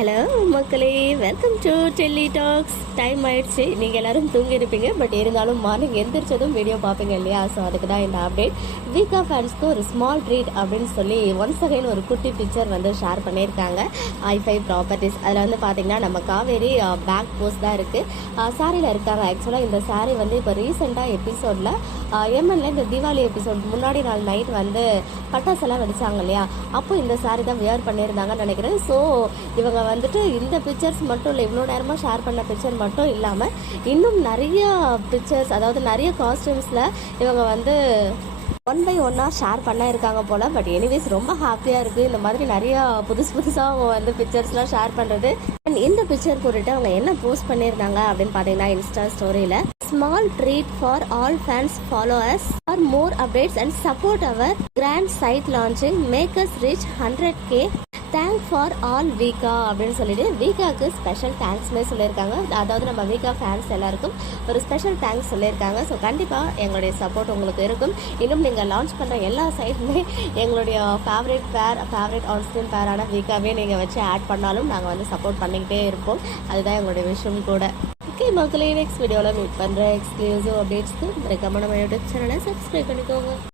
Hello மக்களே, welcome to Delhi talks. Time ஆயிடுச்சு. நீங்கள் எல்லாரும் தூங்கி இருப்பீங்க, பட் இருந்தாலும் மார்னிங் எந்திரிச்சதும் வீடியோ பார்ப்பீங்க இல்லையா? ஸோ அதுக்கு தான் இந்த அப்டேட். வீக்கா ஃபேன்ஸ்க்கு ஒரு ஸ்மால் ட்ரீட் அப்படின்னு சொல்லி ஒன்ஸ் அகைன் ஒரு குட்டி பிக்சர் வந்து ஷேர் பண்ணியிருக்காங்க i5 ப்ராப்பர்ட்டிஸ். அதில் வந்து பார்த்தீங்கன்னா நம்ம காவேரி பேக் போஸ்ட் தான் இருக்குது, சாரியில் இருக்காங்க. ஆக்சுவலாக இந்த சாரி வந்து இப்போ ரீசெண்டாக எபிசோடில் எம்என்ல இந்த தீபாவளி எபிசோட் முன்னாடி நாள் நைட் வந்து பட்டாசெல்லாம் வெடிச்சாங்க இல்லையா? அப்போ இந்த சாரி தான் வியர் பண்ணியிருந்தாங்கன்னு நினைக்கிறேன். ஸோ இவங்க வந்துட்டு இந்த பிக்சர்ஸ் மட்டும் இல்லை, இவ்வளோ நேரமாக ஷேர் பண்ண பிக்சர் மட்டும் இல்லாமல் இன்னும் நிறைய பிக்சர்ஸ், அதாவது நிறைய காஸ்டியூம்ஸில் இவங்க வந்து ஒன் பை ஒன்னாக ஷேர் பண்ண இருக்காங்க போல். பட் எனிவேஸ் ரொம்ப ஹாப்பியாக இருக்குது இந்த மாதிரி நிறையா புதுசாக அவங்க வந்து பிக்சர்ஸ்லாம் ஷேர் பண்ணுறது. அண்ட் இந்த பிக்சர் போட்டுட்டு அவங்க என்ன போஸ்ட் பண்ணியிருந்தாங்க அப்படின்னு பார்த்தீங்கன்னா, இன்ஸ்டா ஸ்டோரியில் small treat for all fans, follow us for more updates and support our grand site launching, make us reach 100K, thank for all வீக்கா அப்படின்னு சொல்லிட்டு வீக்காவுக்கு ஸ்பெஷல் தேங்க்ஸ்மே சொல்லியிருக்காங்க. அதாவது நம்ம வீக்கா ஃபேன்ஸ் எல்லாருக்கும் ஒரு ஸ்பெஷல் தேங்க்ஸ் சொல்லியிருக்காங்க. ஸோ கண்டிப்பாக எங்களுடைய சப்போர்ட் உங்களுக்கு இருக்கும். இன்னும் நீங்கள் லான்ச் பண்ணுற எல்லா சைட்டுமே எங்களுடைய ஃபேவரட் ஆன் ஸ்க்ரீன் பேரான வீக்காவே நீங்கள் வச்சு ஆட் பண்ணாலும் நாங்கள் வந்து சப்போர்ட் பண்ணிக்கிட்டே இருப்போம். அதுதான் எங்களுடைய விஷயம் கூட. ஓகே மக்களே, நெக்ஸ்ட் வீடியோவில் மீட் பண்ணுற எக்ஸ்க்ளூசிவ் அப்டேட்ஸ்க்கு மறக்காம நம்ம யூடியூப் சேனலை சப்ஸ்கிரைப் பண்ணிக்கோங்க.